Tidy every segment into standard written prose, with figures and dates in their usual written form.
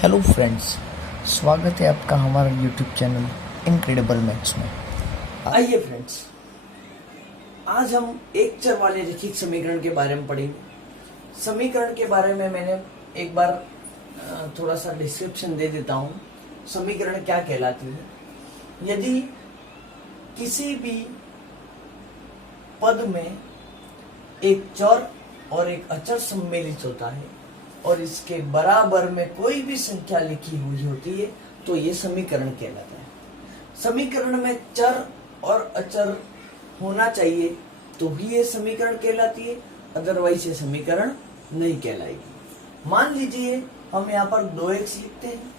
Hello friends, स्वागत है आपका हमारा यूट्यूब चैनल इनक्रेडिबल मैथ्स में। आइए फ्रेंड्स, आज हम एक चर वाले रैखिक समीकरण के बारे में पढ़ेंगे। समीकरण के बारे में मैंने एक बार थोड़ा सा डिस्क्रिप्शन दे देता हूँ। समीकरण क्या कहलाती है? यदि किसी भी पद में एक चर और एक अचर सम्मिलित होता है और इसके बराबर में कोई भी संख्या लिखी हुई होती है तो ये समीकरण कहलाता है। समीकरण में चर और अचर होना चाहिए तो भी ये समीकरण कहलाती है, अदरवाइज ये समीकरण नहीं कहलाएगी। मान लीजिए हम यहाँ पर 2x लिखते हैं।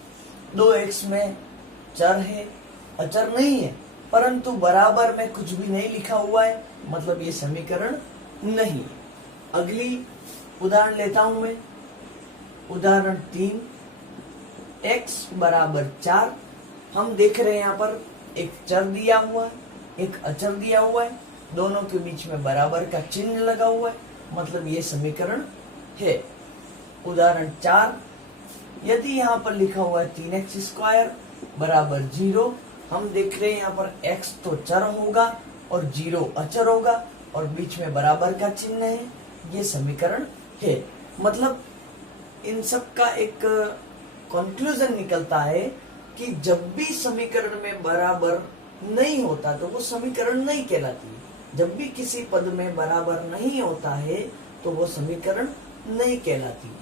2x में चर है, अचर नहीं है, परंतु बराबर में कुछ भी नहीं लिखा हुआ है, मतलब ये समीकरण नहीं है। अगली उदाहरण लेता हूं मैं। उदाहरण 3, x बराबर 4। हम देख रहे हैं यहाँ पर एक चर दिया हुआ है, एक अचर दिया हुआ है, दोनों के बीच में बराबर का चिन्ह लगा हुआ है, मतलब ये समीकरण है। उदाहरण 4, यदि यहाँ पर लिखा हुआ है 3x² बराबर 0। हम देख रहे हैं यहाँ पर x तो चर होगा और 0 अचर होगा और बीच में बराबर का चिन्ह है, ये समीकरण है। मतलब इन सब का एक कंक्लूजन निकलता है कि जब भी समीकरण में बराबर नहीं होता तो वो समीकरण नहीं कहलाती है। जब भी किसी पद में बराबर नहीं होता है तो वो समीकरण नहीं कहलाती है।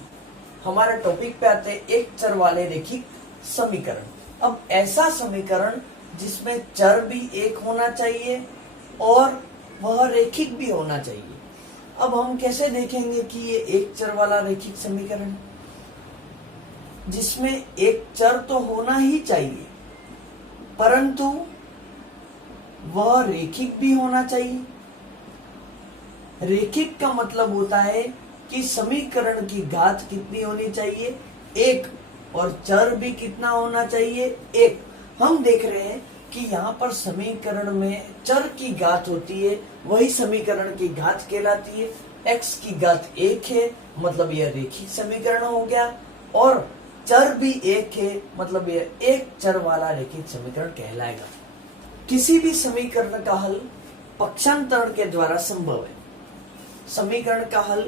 हमारे टॉपिक पे आते हैं एक चर वाले रैखिक समीकरण। अब ऐसा समीकरण जिसमें चर भी एक होना चाहिए और वह रैखिक भी होना चाहिए। अब हम कैसे देखेंगे कि ये एक चर वाला रैखिक समीकरण है? जिसमें एक चर तो होना ही चाहिए परंतु वह रैखिक भी होना चाहिए। रैखिक का मतलब होता है कि समीकरण की घात कितनी होनी चाहिए? 1, और चर भी कितना होना चाहिए? 1। हम देख रहे हैं कि यहाँ पर समीकरण में चर की घात होती है, वही समीकरण की घात कहलाती है। x की घात 1 है, मतलब यह रैखिक समीकरण हो गया, और चर भी 1 है, मतलब यह एक चर वाला रैखिक समीकरण कहलाएगा। किसी भी समीकरण का हल पक्षांतरण के द्वारा संभव है। समीकरण का हल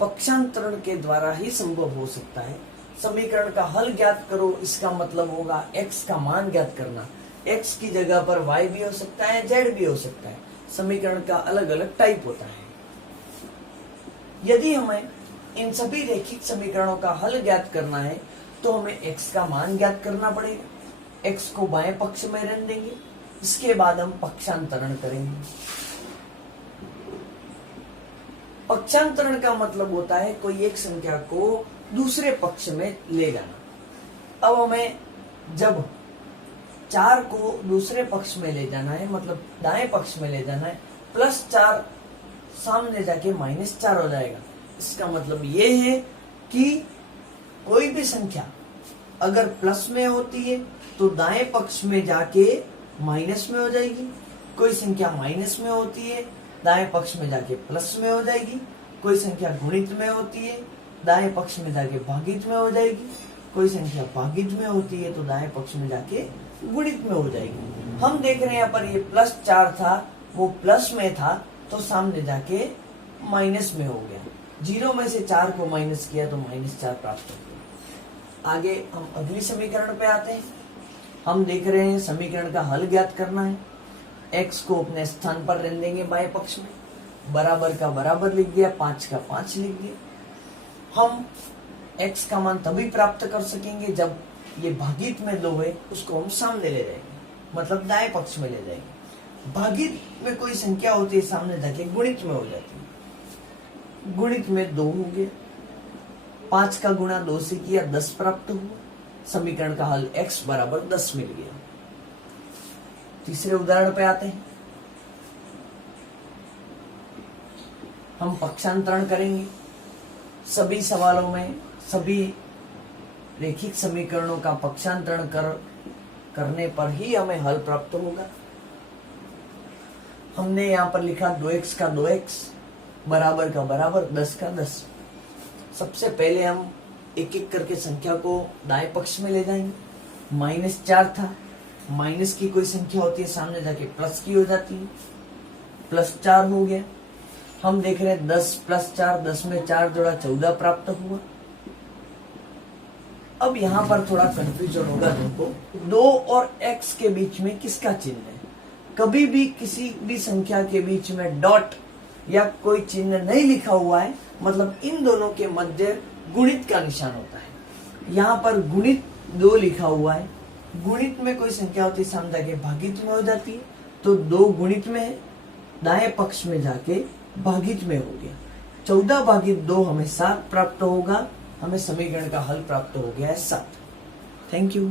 पक्षांतरण के द्वारा ही संभव हो सकता है। समीकरण का हल ज्ञात करो, इसका मतलब होगा x का मान ज्ञात करना। x की जगह पर y भी हो सकता है, z भी हो सकता है। समीकरण का अलग अलग टाइप होता है। यदि हमें इन सभी रैखिक समीकरणों का हल ज्ञात करना है तो हमें x का मान ज्ञात करना पड़ेगा। x को बाएं पक्ष में रख देंगे, इसके बाद हम पक्षांतरण करेंगे। पक्षांतरण का मतलब होता है कोई एक संख्या को दूसरे पक्ष में ले जाना। अब हमें जब 4 को दूसरे पक्ष में ले जाना है, मतलब दाएं पक्ष में ले जाना है, +4 सामने जाके -4 हो जाएगा। इसका मतलब ये है कि कोई भी संख्या अगर प्लस में होती है तो दाएं पक्ष में जाके माइनस में हो जाएगी। कोई संख्या माइनस में होती है, दाएं पक्ष में जाके प्लस में हो जाएगी। कोई संख्या गुणित में होती है, दाएं पक्ष में जाके भागित में हो जाएगी। कोई संख्या भागित में होती है तो दाएं पक्ष में जाके गुणित में हो जाएगी। हम देख रहे हैं यहाँ पर ये +4 था, वो प्लस में था तो सामने जाके माइनस में हो गया। 0 में से 4 को माइनस किया तो -4 प्राप्त हो गया। आगे हम अगली समीकरण पे आते हैं। हम देख रहे हैं समीकरण का हल ज्ञात करना है। x को अपने स्थान पर रख देंगे बाएं पक्ष में, बराबर का बराबर लिख दिया, 5 का 5 लिख दिया। हम x का मान तभी प्राप्त कर सकेंगे जब ये भागित में 2 है, उसको हम सामने ले जाएंगे, मतलब दाएं पक्ष में ले जाएंगे। भागित में कोई संख्या होती है, सामने जाके गुणित में हो जाती है। गुणित में 2 हो गया, 5 का गुणा 2 से किया, 10 प्राप्त हुआ। समीकरण का हल x बराबर 10 मिल गया। तीसरे उदाहरण पे आते हैं। हम पक्षांतरण करेंगे। सभी सवालों में सभी रैखिक समीकरणों का पक्षांतरण करने पर ही हमें हल प्राप्त होगा। हमने यहाँ पर लिखा 2x का 2x बराबर का बराबर 10 का 10। सबसे पहले हम एक एक करके संख्या को दाएं पक्ष में ले जाएंगे। -4 था, माइनस की कोई संख्या होती है सामने जाके प्लस की हो जाती है, +4 हो गया। हम देख रहे हैं 10 + 4, 10 में 4 जोड़ा 14 प्राप्त हुआ। अब यहां पर थोड़ा कंफ्यूजन होगा तुमको, 2 और x के बीच में किसका चिन्ह है। कभी भी किसी भी संख्या के बीच में डॉट या कोई चिन्ह नहीं लिखा हुआ है, मतलब इन दोनों के मध्य गुणित का निशान होता है। यहाँ पर गुणित 2 लिखा हुआ है, गुणित में कोई संख्या होती है सामने जाके भागित में हो जाती है, तो 2 गुणित में है, दाएं पक्ष में जाके भागित में हो गया। 14/2 हमें 7 प्राप्त होगा। हमें समीकरण का हल प्राप्त हो गया है 7। Thank you.